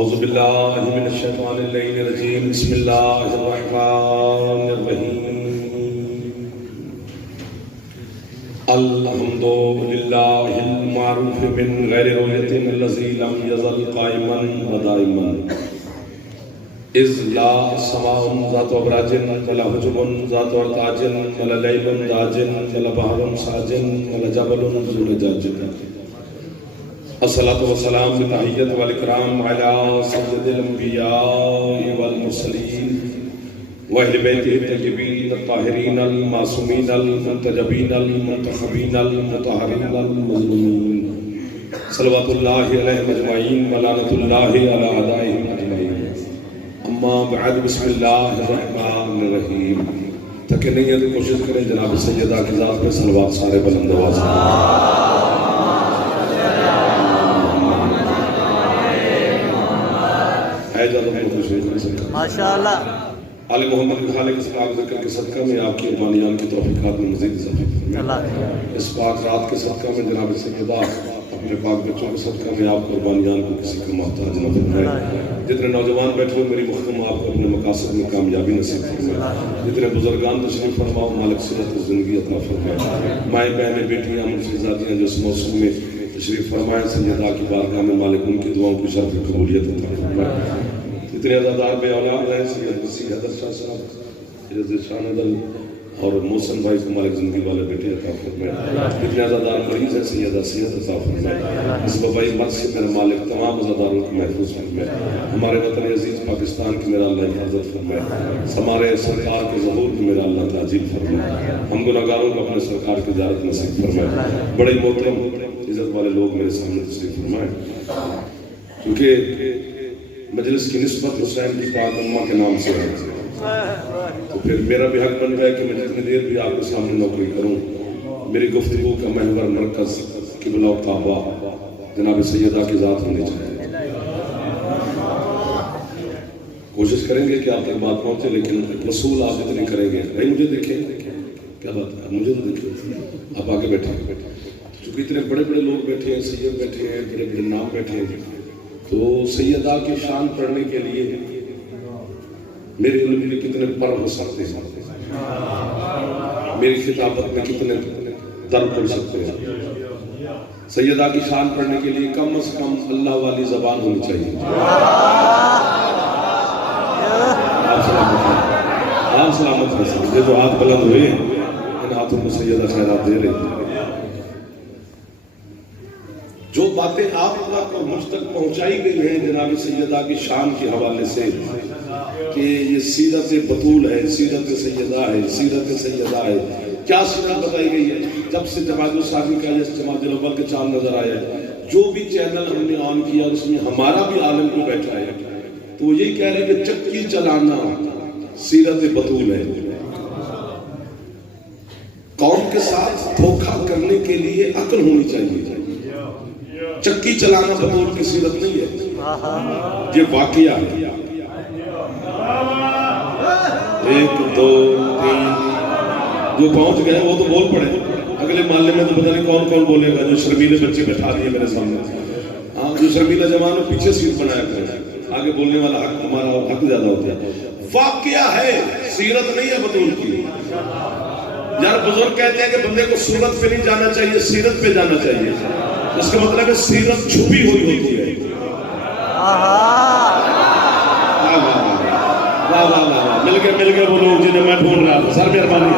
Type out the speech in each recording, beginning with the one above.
اعوذ باللہ من الشیطان اللعین الرجیم بسم اللہ الرحمن الرحیم الحمد للہ المعروف من غیر رویت الذی لم یزل قائما ودائما اذ لا سماء ذات ابراج ولا حجب ذات ارتاج ولا لیل داج ولا بحر ساج ولا جبل ذو لجاج الصلاة والسلام بتحیت والاکرام علی سید الانبیاء والمرسلین واہل بیتہ الطیبین الطاہرین المعصومین المنتجبین المنتخبین المطہرین المظلومین صلوات اللہ علیہم اجمعین ولعنۃ اللہ علی اعدائہم اجمعین اما بعد بسم اللہ الرحمن الرحیم تھکے نہیں ہے تو کوشش کریں جناب سیدہ کی ذات پہ صلوات سارے بلند آواز ماشاءاللہ آل محمد کے خالق اس پاک ذکر کے صدقہ میں آپ کی ارمانیان کی توفیقات میں مزید اضافہ فرمائے اس پاک رات کے صدقہ میں جناب سیدہ اپنے پاک بچوں کے صدقہ میں آپ قربانیان کو کسی کا محتاج نہ فرمائے جتنے نوجوان بیٹھے ہوئے میری مختم آپ کو اپنے مقاصد میں کامیابی نصیب فرمائے جتنے بزرگان تشریف فرماؤ مالک صحت زندگی عطا فرمائے مائیں بہنیں بیٹیاں مرشدزادیاں جو اس موسم میں تشریف فرمائے سیدہ کی بارگاہ میں مالک ان کی دعاؤں کی شرف قبولیت عطا فرمائے اتنے عزادار بے اولاد ہیں سید مسیح حضر شاہ صاحب رضی شاہ ندل اور محسن بھائی کو مالک زندگی والے بیٹے عطا فرمائے اتنے عزادار مریض ہیں سیدہ صحت عطا فرمائے اس وبائی مرض سے میرے مالک تمام عزاداروں کو محفوظ فرمائے ہمارے وطن عزیز پاکستان کی میرا اللہ حفاظت فرمائے ہمارے سرکار کے ظہور کی میرا اللہ تعجیل فرمائے ہم گناہگاروں کو اپنے سرکار کی زیارت نصیب فرمائے بڑے محترم عزت والے لوگ میرے سامنے تشریف فرمائے کیونکہ مجلس کی نسبت حسین کی پاک امہ کے نام سے ہے تو پھر میرا بھی حق بن گیا کہ میں جتنی دیر بھی آپ کے سامنے نوکری کروں میری گفتگو کا محور مرکز قبلہ و کعبہ جناب سیدہ کی ذات ہونی چاہیے کوشش کریں گے کہ آپ تک بات پہنچے لیکن وصول آپ اتنی کریں گے بھائی مجھے دیکھیں کیا بات ہے مجھے تو دیکھیں آپ آگے بیٹھیں چونکہ اتنے بڑے بڑے لوگ بیٹھے ہیں سید بیٹھے ہیں بڑے بڑے نام بیٹھے ہیں تو سیدہ کی شان پڑھنے کے لیے میرے علم میں کتنے پر ہو سکتے ہیں میری خطابت میں کتنے در پڑھ سکتے ہیں سیدہ کی شان پڑھنے کے لیے کم از کم اللہ والی زبان ہونی چاہیے آپ سلامت رسول یہ جو ہاتھ بلند ہوئے ان ہاتھوں کو سیدہ خیرات دے رہی ہیں جو باتیں آپ کو مجھ تک پہنچائی گئی ہیں جناب سیدہ کی شان کے حوالے سے کہ یہ سیرت بطول ہے سیرت سیدہ ہے سیرت سیدہ ہے کیا سیرت بتائی گئی ہے جب سے جماعت الثانی کا یا جماعت الاول کے چاند نظر آیا ہے جو بھی چینل ہم نے آن کیا اس میں ہمارا بھی عالم کو بیٹھا ہے تو وہ یہی کہہ رہے ہیں کہ چکی چلانا سیرت بطول ہے قوم کے ساتھ دھوکہ کرنے کے لیے عقل ہونی چاہیے چکی چلانا بطول کی سیرت نہیں ہے یہ واقعہ ہے ایک دو تین جو پہنچ گئے وہ تو بول پڑے اگلے محلے میں تو پتہ نہیں کون کون بولے گا جو شرمیلے بچے بٹھا دیے میرے سامنے جو شرمیلا جوان پیچھے سیٹ بنایا کرے آگے بولنے والا حق ہمارا حق زیادہ ہوتا ہے واقعہ ہے سیرت نہیں ہے بطول کی یار بزرگ کہتے ہیں کہ بندے کو صورت پہ نہیں جانا چاہیے سیرت پہ جانا چاہیے اس کا مطلب ہے سیرت چھپی ہوئی ہوتی ہے مل گئے وہ لوگ جنہیں میں ڈھونڈ رہا تھا سر مہربانی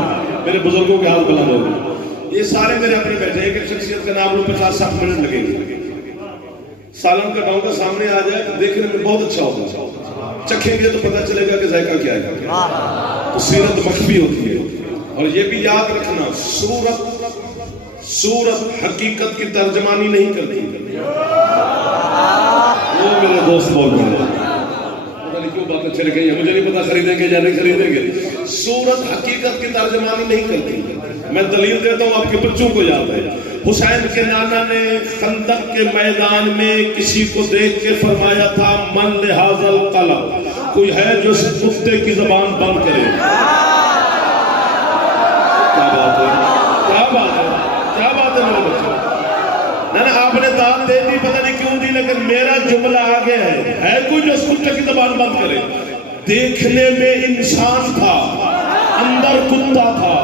میرے بزرگوں کے ہاتھ بلند ہو گئے یہ سارے میرے اپنے بیٹھے ہیں کہ شخصیت کا نام لو 50-60 منٹ لگیں گے سالن کا گاؤں کا سامنے آ جائے تو دیکھنے میں بہت اچھا ہوگا چکھیں گے تو پتہ چلے گا کہ ذائقہ کیا ہے تو سیرت مخفی ہوتی ہے اور یہ بھی یاد رکھنا صورت حقیقت کی ترجمانی نہیں کرتی وہ میرے دوست بول رہے ہیں پتہ نہیں کیوں باتیں چل گئی ہیں مجھے نہیں پتا خریدیں گے یا نہیں خریدیں گے صورت حقیقت کی ترجمانی نہیں کرتی میں دلیل دیتا ہوں آپ کے بچوں کو یاد ہے حسین کے نانا نے خندق کے میدان میں کسی کو دیکھ کے فرمایا تھا من لحاظ القلب کوئی ہے جو اس کتے کی زبان بند کرے کیا بات ہے کیا بات ہے کیا بات ہے میرے بچے آپ نے داد دے دی پتہ نہیں کیوں دی لیکن میرا جملہ آگے ہے کوئی جو اس کتے کی زبان بند کرے؟ دیکھنے میں انسان تھا اندر کتا تھا.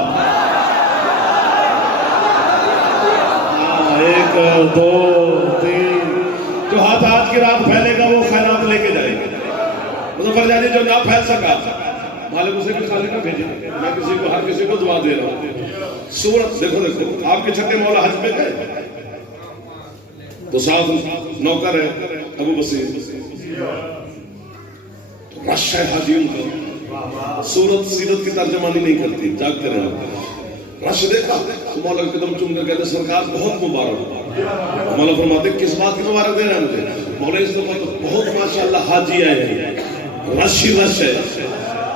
ایک دو تین. جو ہاتھ آج کی رات پھیلے گا وہ خیرات لے کے جائے گا. مظفر جانی جو نہ پھیل سکا مالک اسے بھی خالی نہ بھیجے. میں کسی کو ہر کسی کو دعا دے رہا ہوں. سورت دیکھو دیکھو آپ کے چھٹے مولا حج پہ گئے تو ساتھ نوکر ہے ابو بصیر. رش ہے حاجیوں کا. سورت سیرت کی ترجمانی نہیں کرتی, جاگتے رہے. رش دیکھا تو مولا کے قدم چوم کر کہتے سرکار بہت مبارک. مولا فرماتے کس بات کی مبارک دے رہے ہیں مجھے؟ مولا اس دفعہ بہت ماشاءاللہ حاجی آئے ہیں. رش ہی رش ہے.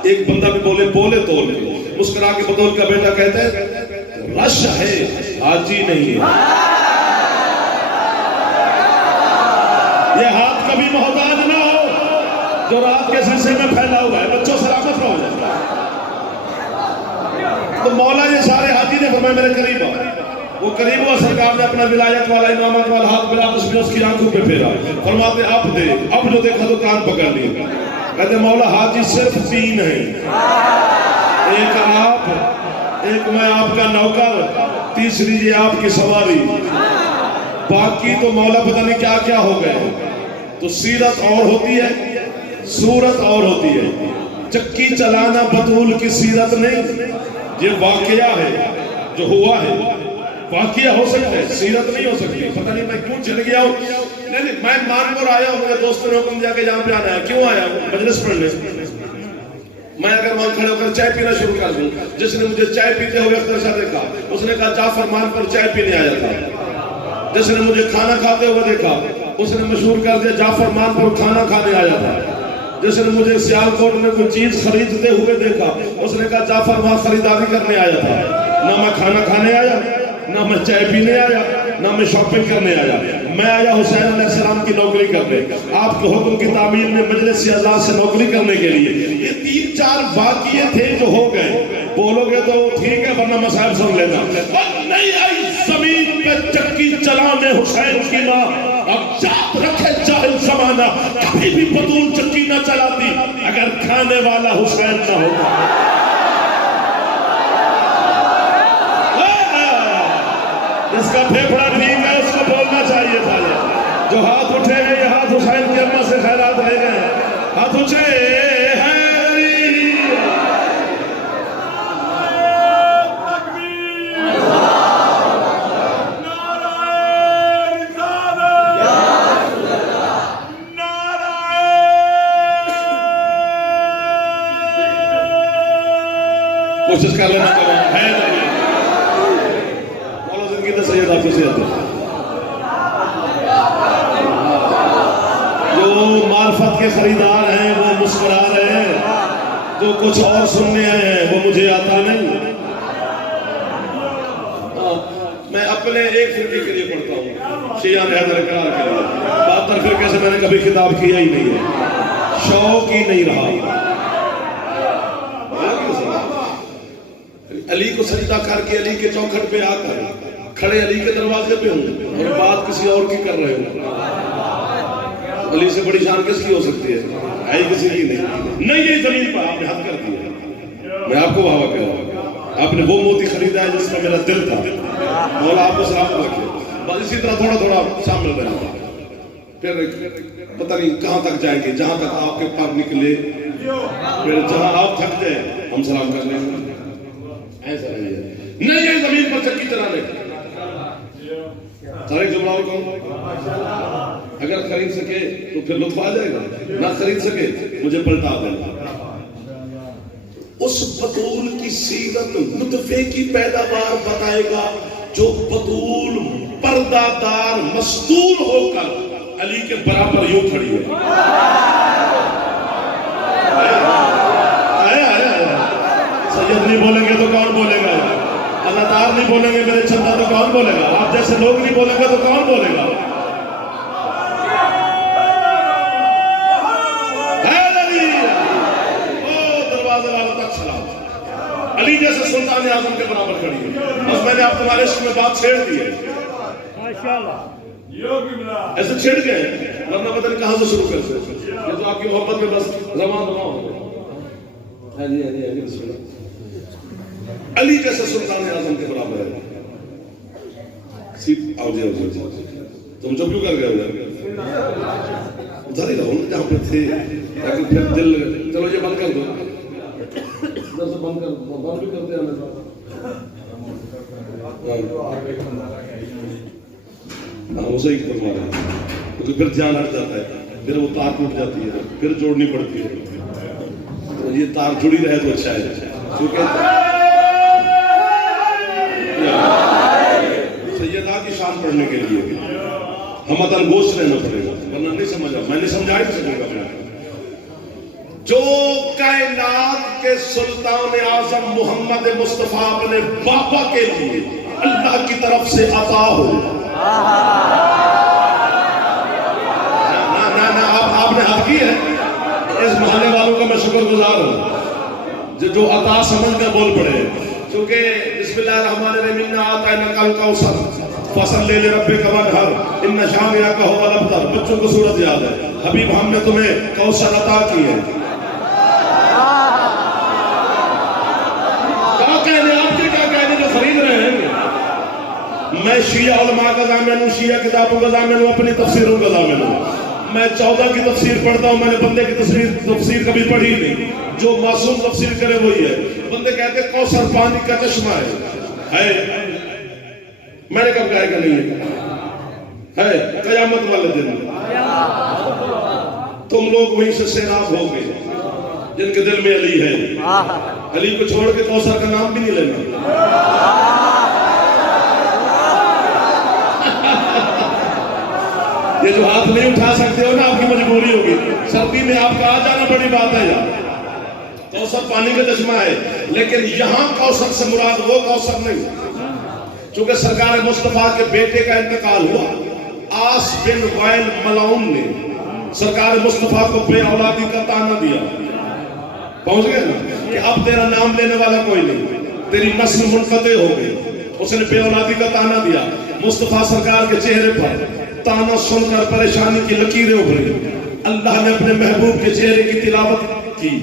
ایک بندہ بھی بولے تول کے مسکرا کے بدول کا بیٹا کہتا ہے رش ہے حاجی نہیں ہے. یہ ہاتھ کبھی محتاج نہ ہو جو رات کے سلسلے میں پھیلا ہوا ہے. بچوں سلامت رہو. تو مولا یہ سارے حاجی نے فرمایا میرے قریب آ. وہ قریب ہوا, سرکار نے اپنا ولایت والا امامت والا ہاتھ ملا اس کی آنکھوں پہ پھیرا. فرماتے اب دے. اب جو دیکھا تو کان پکڑ لیا. کہتے مولا حاجی صرف 3 ہیں. ایک آپ, ایک میں آپ کا نوکر, تیسری یہ آپ کی سواری. باقی تو مولا پتہ نہیں کیا کیا ہو گئے. تو سیرت اور ہوتی ہے, صورت اور ہوتی ہے. چکی چلانا بطول کی سیرت نہیں, یہ واقعہ ہے جو ہوا ہے. واقعہ ہو سکتا ہے, سیرت نہیں ہو سکتی. پتہ نہیں میں کیوں چل گیا ہوں. نہیں میں مانپور آیا ہوں, مجھے دوستوں نے حکم دیا کہ یہاں پہ آنا ہے. کیوں آیا ہوں؟ مجلس پڑھنے. میں اگر وہاں کھڑے ہو کر چائے پینا شروع کر دوں, جس نے مجھے چائے پیتے ہوئے اختر سے دیکھا اس نے کہا جعفر مان پر چائے پینے آیا تھا. جس نے مجھے کھانا کھاتے ہوئے دیکھا اس نے مشہور کر دیا جعفر مان پر کھانا کھانے آیا تھا. جس نے مجھے سیالکوٹ میں کوئی چیز خریدتے ہوئے دیکھا اس نے کہا جعفر وہاں خریداری کرنے آیا تھا. نہ میں کھانا کھانے آیا, نہ میں چائے پینے آیا, نہ میں شاپنگ کرنے آیا. میں آیا حسین علیہ السلام کی نوکری کرنے, آپ کے حکم کی تعمیل میں مجلس اعزاز سے نوکری کرنے کے لیے. یہ 3-4 واقعے تھے جو ہو گئے. بولو گے تو ٹھیک ہے ورنہ مسائل سن لینا. نہیں آئی زمین پہ چکی چلانے حسین کی ماں. اب یاد رکھے جاہل زمانہ کبھی بھی بطول چکی نہ چلاتی اگر کھانے والا حسین نہ ہوتا. اس کا پھیپڑا ٹھیک ہے, اس کو بولنا چاہیے تھا. جو ہاتھ اٹھے ہیں یہ ہاتھ حسین کی اماں سے خیرات لے گئے ہیں. ہاتھ اٹھے کوشش کر لینا ہے. سید آپ سے جو معرفت کے خریدار ہیں وہ مسکرا رہے ہیں, جو کچھ اور سننے آئے ہیں وہ مجھے آتا نہیں. میں اپنے ایک فرقے کے لیے پڑھتا ہوں, شیعہ حیدر اقرار کے لیے. 72 فرقے سے میں نے کبھی خطاب کیا ہی نہیں ہے, شوق ہی نہیں رہا. علی کو سجدہ کر کے علی کے چوکھٹ پہ آ کر کھڑے علی کے دروازے پہ ہوں اور بات کسی اور کی کر رہے ہوں. علی سے بڑی شان کس کی ہو سکتی ہے؟ ہے کسی کی نہیں. یہ زمین پر آپ نے حد کر دیا. میں آپ کو واہ کہہ رہا ہوں, آپ نے وہ موتی خریدا ہے جس میں میرا دل تھا. مولا آپ کو سلامت رکھے. بس اسی طرح تھوڑا تھوڑا شامل رہے. پھر پتہ نہیں کہاں تک جائیں گے, جہاں تک آپ کے پاس نکلے. پھر جہاں آپ تھک جائیں ہم سلام کر لیں گے. ایسا نہیں یہ زمین پر چکی چلانے. سارے جملہ اور کہوں, اگر خرید سکے تو پھر لطف آ جائے گا, نہ خرید سکے مجھے پلٹا دینا. اس بطول کی سیرت نطفے کی پیداوار بتائے گا جو بطول پردہ دار مستور ہو کر علی کے برابر یوں کھڑی ہے. سید نہیں بولیں گے تو کون بولے گا؟ اللہ تعالیٰ نہیں بولیں گے میرے چندہ تو کون بولے گا؟ آپ جیسے لوگ نہیں بولیں گے تو کون بولے گا؟ دروازے والا تک سلام. علی جیسے سلطان اعظم کے برابر کھڑی ہے. بس میں نے آپ تمہارے عشق میں بات چھیڑ دی ہے. ایسے چھڑ گئے ورنہ پتہ نہیں کہاں سے شروع کرتے. یہ تو آپ کی محبت میں بس زمان بنا ہو. بسم اللہ. علی جیسے سلطان اعظم کے برابر ہے. آؤ جی آؤ جی. تم چپ کیوں کر گئے؟ ادھر ہی رہو نا جہاں پہ تھے. لیکن پھر دل چلو یہ بند کر دو. ادھر سے بند کر دو. بند بھی کرتے ہیں. ہاں اسے ہی کروا رہے ہیں کیونکہ پھر دھیان ہٹ جاتا ہے. پھر وہ تار ٹوٹ جاتی ہے. پھر جوڑنی پڑتی ہے. تو یہ تار جڑی رہے تو اچھا ہے. کیونکہ سیدہ کی شان پڑھنے کے لیے ہم گوشت رہنا پڑے گا ورنہ نہیں سمجھا. میں نے سمجھا ہی نہیں سکوں گا. جو کائنات کے سلطان اعظم محمد مصطفیٰ اپنے باپا کے لیے اللہ کی طرف سے عطا ہو. آپ نے حق کی ہے. اس محلے والوں کا میں شکر گزار ہوں جو عطا سمجھ کر بول پڑے. کیونکہ بسم اللہ الرحمن الرحیم انا اعطیناک الکوثر فصلی لربک وانحر ان شانئک ھو الابتر. بچوں کو سورت یاد ہے. حبیب ہم نے تمہیں کوثر عطا کی ہے. کیا کہنے آپ کے کیا کہنے جو خرید رہے ہیں. میں شیعہ علماء کا ضامن ہوں. شیعہ کتابوں کا ضامن ہوں. اپنی تفسیروں کا ضامن ہوں. میں 14 کی تفسیر پڑھتا ہوں. میں نے بندے کی تفسیر کبھی پڑھی نہیں. جو معصوم تفسیر کرے وہی ہے. بندے کہتے ہیں کوثر پانی کا چشمہ ہے. میں نے کب کہا کہ نہیں ہے. قیامت والے دن تم لوگ وہیں سے سیراب ہو گئے جن کے دل میں علی ہے. علی کو چھوڑ کے کوثر کا نام بھی نہیں لینا. یہ جو ہاتھ نہیں اٹھا سکتے ہو نا آپ کی مجبوری ہوگی. سردی میں آپ کا آ جانا بڑی بات ہے. یار کوثر پانی کا چشمہ ہے لیکن یہاں کوثر سے مراد وہ کوثر نہیں. چونکہ سرکار مصطفیٰ کے بیٹے کا انتقال ہوا. آس بن وائل ملعون نے سرکار مصطفیٰ کو بے اولادی کا طعنہ دیا. پہنچ گئے نا کہ اب تیرا نام لینے والا کوئی نہیں. تیری نسل منقطع ہو گئی. اس نے بے اولادی کا طعنہ دیا. مصطفیٰ سرکار کے چہرے پر طعنہ سن کر پریشانی کی لکیریں ابھری. اللہ نے اپنے محبوب کے چہرے کی تلاوت کی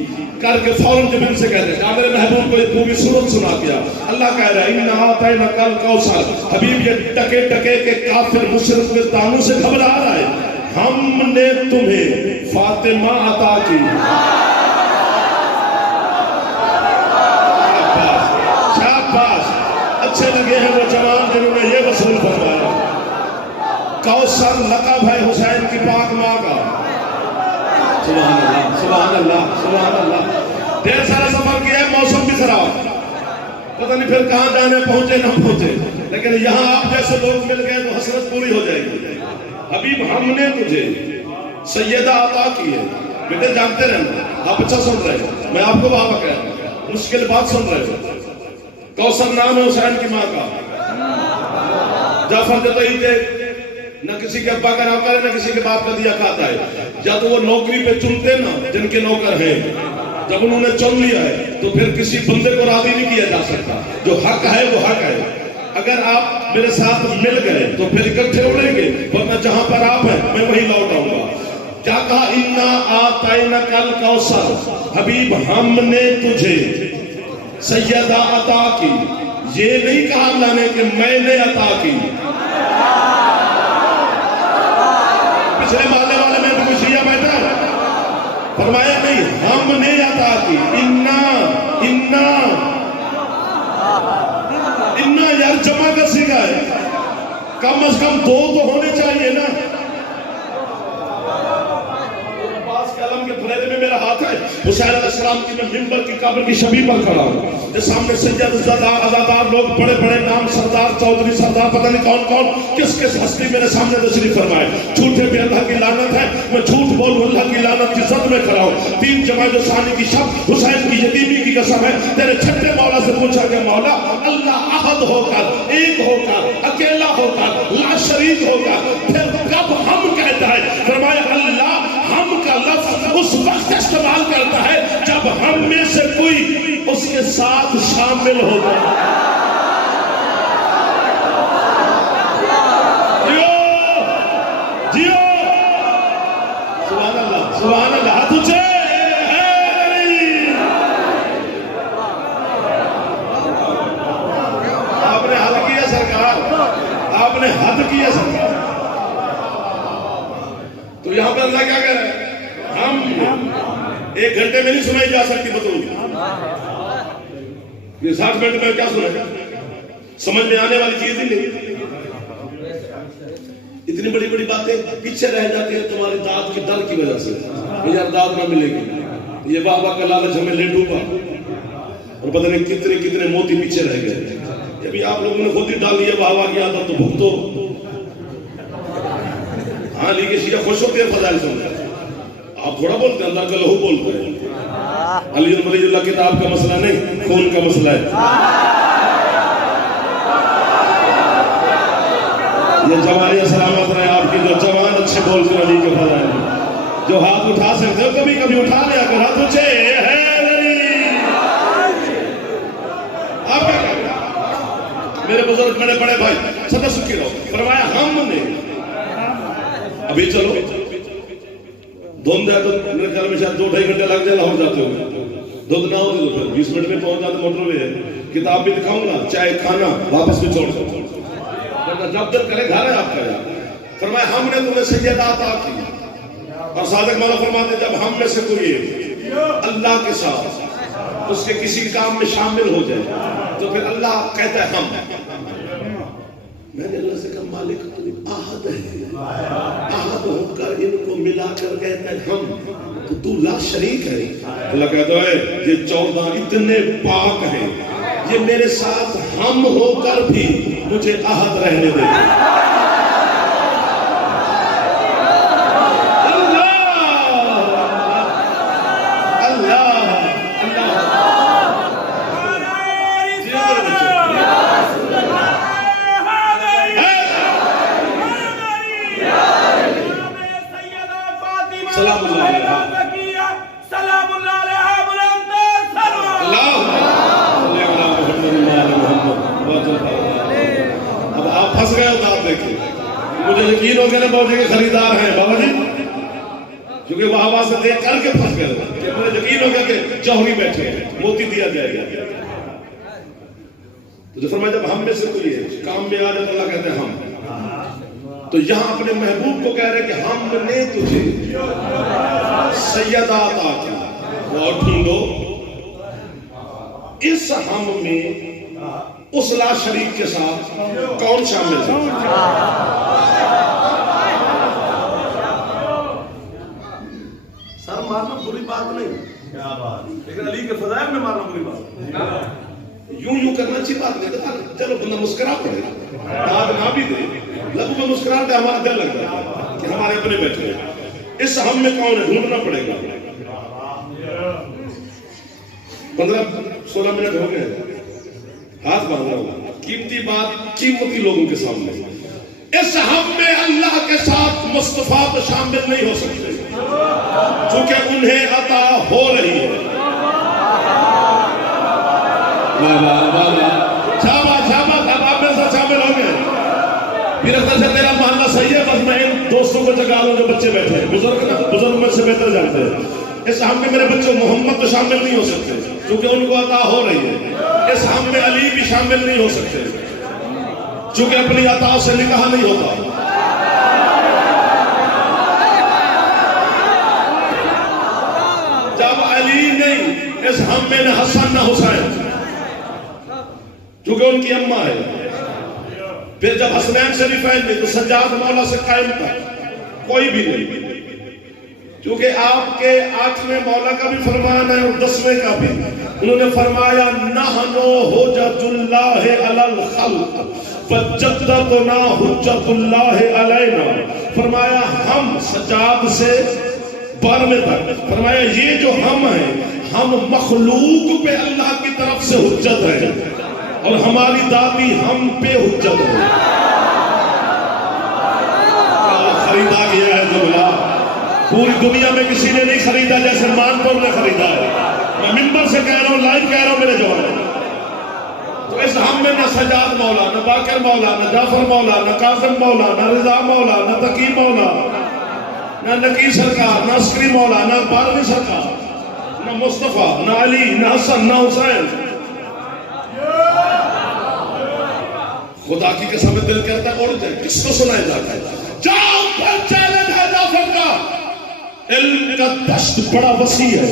کر کے فوراً جبریل سے کہہ رہے میرے محبوب کو یہ پوری سورت سنا دیا. اللہ کہہ رہا ہے اِنَّا أَعْطَيْنَاكَ الْكَوْثَرَ. حبیب یہ ٹکے ٹکے کے کافر مشرک کے طعنوں سے گھبرا رہا ہے. ہم نے تمہیں فاطمہ عطا کی. شاباش. اچھے لگے ہیں وہ جوان جنہوں نے یہ وصول فرمایا. کوثر لقب ہے حسین کی پاک ماں کا. سبحان اللہ سبحان اللہ سبحان اللہ. ڈھیر سارا سفر کیا ہے. موسم بھی خراب. پتہ نہیں پھر کہاں جانے پہنچے نہ پہنچے. لیکن یہاں آپ جیسے لوگ مل گئے تو حسرت پوری ہو جائے گی. حبیب ہم نے تجھے سیدہ عطا کی ہے. بیٹے جانتے رہنا. آپ اچھا سن رہے ہیں. میں آپ کو وہاں کہہ رہا ہوں. مشکل بات سن رہے ہیں. کوثر نام ہے حسین کی ماں کا. جعفر جتائی تھے نہ کسی کے ابا کا نام کرے نہ کسی کے باپ کا دیا کھاتا ہے. جب وہ نوکری پہ چنتے نا جن کے نوکر ہیں جب انہوں نے چن لیا ہے تو پھر کسی بندے کو راضی نہیں کیا جا سکتا. جو حق ہے وہ حق ہے. اگر آپ میرے ساتھ مل گئے تو پھر اکٹھے اڑیں گے ورنہ جہاں پر آپ ہیں میں وہیں لوٹ آؤں گا. کیا کہا اِنَّا أَعْطَيْنَاكَ الْكَوْثَرَ. حبیب ہم نے تجھے سیدہ عطا کی. یہ نہیں کہا اللہ نے کہ میں نے عطا کی. پچھلے محلے والے میں بھی کچھ شیعہ بیٹھا فرمایا نہیں ہم نے عطا کی. اِنَّا یار جمع کر سکھا ہے. کم از کم 2 تو ہونے چاہیے نا. علم کے پھریدے میں میرا ہاتھ ہے. حسین علیہ السلام کی میں منبر کی قبر کی شبیہ پر کھڑا ہوں. جس سامنے سید عزادار ازادار لوگ بڑے بڑے نام سردار چودھری سردار پتہ نہیں کون کون کس کس ہستی میرے سامنے تشریف فرمائے. جھوٹے پہ اللہ کی لعنت ہے. میں جھوٹ بولوں اللہ کی لعنت کی زد میں کھڑا ہوں. 3 جماعت ثانی کی شب حسین کی یتیمی کی قسم ہے. تیرے چھٹے مولا سے پوچھا کہ مولا اللہ احد ہو کر ایک ہو کر اکیلا ہو کر لا شریک ہو کر پھر کب ہم کہتا ہے. فرمایا اللہ ہم کا لفظ اس وقت استعمال کرتا ہے جب ہم میں سے کوئی اس کے ساتھ شامل ہوگا. جیو سبحان اللہ سبحان اللہ ہاتھ اونچے آپ نے حد کیا سرکار آپ نے حد کیا سرکار تو یہاں پر اللہ کیا کہہ رہا ہے ہم 1 گھنٹے میں نہیں سنائی جا سکتی بطول یہ 60 منٹ میں کیا سنا سمجھ میں آنے والی چیز ہی نہیں اتنی بڑی بڑی باتیں پیچھے رہ جاتی ہیں تمہاری داد کی ڈر کی وجہ سے یار داد نہ ملے گی یہ بابا کا لالچ ہمیں لے ڈوبا اور پتہ نہیں کتنے کتنے موتی پیچھے رہ گئے ابھی آپ لوگوں نے خود ہی ڈال دیا بابا کی عادت تو بھگتو ہاں لیکن شیعہ خوش ہوتے ہیں فضائل سنتے ہیں آپ تھوڑا بولتے ہیں اندر کا لہو بولتے ہیں علی ولی اللہ کتاب کا مسئلہ نہیں خون کا مسئلہ ہے یہ جوانی سلامت رہے آپ کی جو جوان اچھے بول کر علی کے فضائل جو ہاتھ اٹھا سکتے ہو کبھی کبھی اٹھا لیا کر ہاتھ اونچے آپ کیا کہتے ہیں میرے بزرگ میرے بڑے بھائی سب سکھی رہو فرمایا ہم نے ابھی چلو دھند ہے تو میرے خیال میں شاید 2-2.5 گھنٹے لگ جائے لاہور جاتے ہو دھند نہ ہو تو پھر 20 منٹ میں پہنچ جاتے موٹر وے ہے کتاب بھی دکھاؤں گا چائے کھانا واپس بھی چھوڑ دو جب دل کرے گھر ہے آپ کا فرمایا ہم نے تمہیں سیدہ عطا کی اور صادق مولا فرماتے جب ہم میں سے کوئی اللہ کے ساتھ اس کے کسی کام میں شامل ہو جائے تو پھر اللہ کہتا ہے ہم میں نے اللہ سے کہا مالک احد ہے احد ہو کر ان کو ملا کر کہتا ہے ہم تو لا شریک ہے اللہ کہتا ہے یہ 14 اتنے پاک ہیں یہ میرے ساتھ ہم ہو کر بھی مجھے عہد رہنے دے مجھے یقین ہو گیا نا بابا جی کے خریدار ہیں بابا جی کیونکہ وہ آواز سے دیکھ کر کے پھنس گئے مجھے یقین ہو گیا کہ جوہری بیٹھے ہیں موتی دیا جائے گا تو جو فرمایا جب ہم میں سے کوئی ہے کام میں آ جائے تو اللہ کہتے ہیں ہم تو یہاں اپنے محبوب کو کہہ رہے کہ ہم نے تجھے سیدہ عطا کی اور ڈھونڈو اس ہم میں اس لا شریک کے ساتھ کون شامل ہے سر مارنا بری بات نہیں لیکن علی کے فضائل میں مارنا بری بات یوں کرنا اچھی بات نہیں چلو بندہ مسکرا پڑے داد نہ بھی دے لب میں مسکرا دے ہمارا دل لگتا ہے کہ ہمارے اپنے بیٹھے اس ہم میں کون ہے ڈھونڈنا پڑے گا 15-16 منٹ ہو گئے ہاتھ باندھا ہوگا قیمتی بات قیمتی لوگوں کے سامنے اس ہم میں اللہ کے ساتھ مصطفیٰ تو شامل نہیں ہو سکتے چونکہ انہیں عطا ہو رہی ہے آپ میں سے شامل ہوں گے پھر اختر سے تیرا ماننا صحیح ہے بس میں ان دوستوں کو جگا لوں جو بچے بیٹھے ہیں بزرگ مجھ سے بہتر جانتے ہیں اس ہم میں میرے بچے محمد تو شامل نہیں ہو سکتے کیونکہ ان کو عطا ہو رہی ہے اس ہم میں علی بھی شامل نہیں ہو سکتے چونکہ اپنی عطا سے نکاح نہیں ہوتا جب علی نہیں اس ہم میں نہ حسن نہ حسین کیونکہ ان کی اماں ہے پھر جب حسنین شریفین میں تو سجاد مولا سے قائم تھا کوئی بھی نہیں کیونکہ آپ کے 8ویں مولا کا بھی فرمان ہے اور 10ویں کا بھی انہوں نے فرمایا نحنو حجت اللہ علی الخلق فجدتنا حجت اللہ علینا فرمایا ہم سجاد سے 12ویں تک فرمایا یہ جو ہم ہیں ہم مخلوق پہ اللہ کی طرف سے حجت ہے اور ہماری دادی ہم پہ حجت ہے خریدا گیا ہے جملہ پوری دنیا میں کسی نے نہیں خریدا جیسے مانپور نے خریدا ہے میں ممبر سے کہہ رہا ہوں لائیو کہہ رہا ہوں میرے جوان تو اس ہم میں نہ سجاد مولا، نہ باقر مولا، نہ جعفر مولا، نہ قاسم مولا، نہ رضا مولا، نہ تقی مولا، نہ نقی سرکار، نہ عسکری مولا، نہ بارہویں سرکار، نہ مصطفیٰ، نہ علی، نہ حسن، نہ حسین. خدا کی قسم دل کرتا ہے اڑ جائے. کس کو سنایا جاتا ہے؟ جاؤ پر چیلنج ہے جعفر کا. علم کا دشت بڑا وسیع ہے،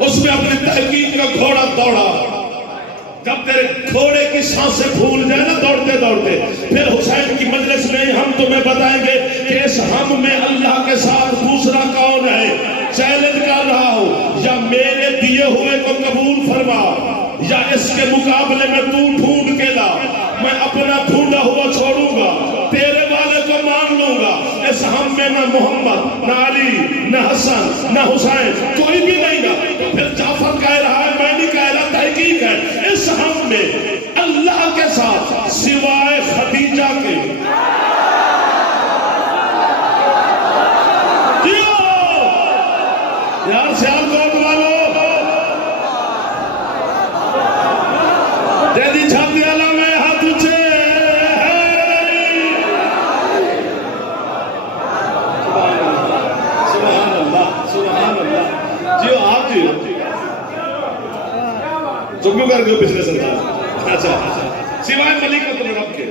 اس میں اپنی تحقیق کا گھوڑا دوڑا. جب تیرے گھوڑے کی سانسیں پھول جائے نا دوڑتے دوڑتے، پھر حسین کی مجلس میں ہم تمہیں بتائیں گے کہ اس ہم میں اللہ کے ساتھ دوسرا کون ہے. چیلنج کر رہا ہوں، یا میرے دیے ہوئے کو قبول فرما، یا اس کے مقابلے میں تو ڈھونڈ کے لا. میں اپنا ڈھونڈا ہوا چھوڑوں گا، تیرے والے کو مان لوں گا. اس ہم میں نہ محمد، نہ علی، نہ حسن، نہ حسین، کوئی بھی نہیں گا. تو پھر جعفر کہہ رہا ہے، میں نہیں کہہ رہا، تحقیق ہے. اس ہم میں اللہ کے ساتھ سوائے خدیجہ کے یار سیال کوٹ والو جیدی چھاتی اللہ میں ہاتھ اچھے سبحان اللہ سبحان اللہ. جیو آپ جیو چکو کر گئے پچھلے سردار. اچھا سوائے ملکۃ العرب کے،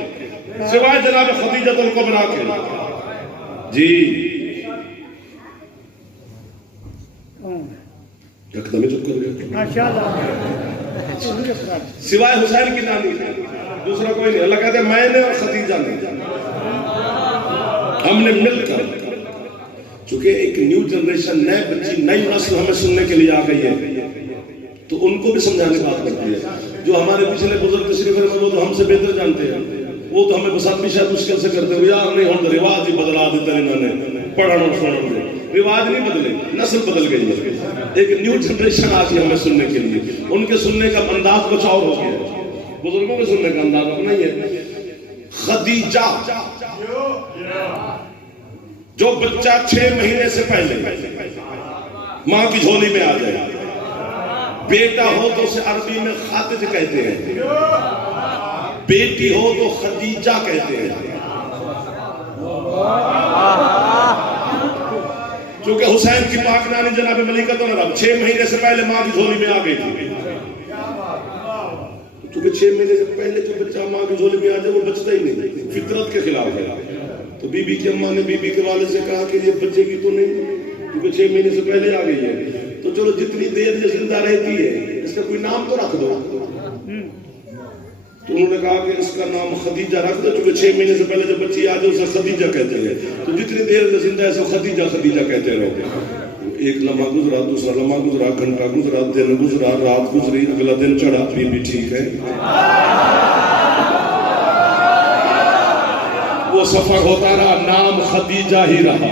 سوائے جناب خدیجۃ الکبریٰ کے. جی یکدم چپ کر گئے. سوائے حسین کی نانی دوسرا کوئی نہیں. اللہ کہتے ہیں میں نے اور خدیجہ نے، ہم نے مل کر. چونکہ ایک نیو جنریشن، نئے بچی، نئی نسل ہمیں سننے کے لیے آ گئی ہے، تو ان کو بھی سمجھانے کی بات کرتی ہے. جو ہمارے پچھلے بزرگ تشریف فرما وہ تو ہم سے بہتر جانتے ہیں، وہ تو ہمیں بسات بھی شاید مشکل سے کرتے ہوئے یار نہیں ہم رواج ہی بدلا دیتے انہوں نے پڑھنا سننا دے. رواج نہیں بدلے، نسل بدل گئی ہے. ایک نیو جنریشن آ گئی ہمیں سننے کے لیے. ان کے سننے کا انداز کچھ اور ہو گیا ہے، بزرگوں کے سننے کا انداز اپنا ہی ہے. خدیجہ جو بچہ 6 مہینے سے پہلے ماں کی جھولی میں آ جائے، بیٹا ہو تو اسے عربی میں خاتج کہتے ہیں، بیٹی ہو تو خدیجہ کہتے ہیں. چونکہ حسین کی پاک نانی جناب ملکۃ العرب 6 مہینے سے پہلے ماں کی جھولی میں آ گئی تھی. چونکہ 6 مہینے سے پہلے جو بچہ ماں کی جھولی میں آ جائے وہ بچتا ہی نہیں، فطرت کے خلاف ہے. تو بی بی کی اماں نے بی بی کے والد سے کہا کہ یہ بچے کی تو نہیں، کیونکہ 6 مہینے سے پہلے آ گئی ہے، تو چلو جتنی دیر یہ زندہ رہتی ہے اس کا کوئی نام تو رکھ دو. تو انہوں نے کہا کہ اس کا نام خدیجہ رکھ دو، چونکہ 6 مہینے سے پہلے جب بچی آ جائے اسے خدیجہ کہتے ہیں. تو جتنی دیر یہ زندہ ہے اسے خدیجہ خدیجہ کہتے رہو. ایک لمحہ گزرا، دوسرا لمحہ گزرا، گھنٹہ گزرا، دن گزرا، رات گزری، اگلا دن چڑھا، پھر بھی ٹھیک ہے. وہ سفر ہوتا رہا، نام خدیجہ ہی رہا،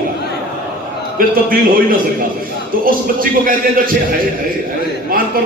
پھر تبدیل ہو ہی نہ سکا. تو اس بچی کو کہتے ہیں جو 6 ہے مان پر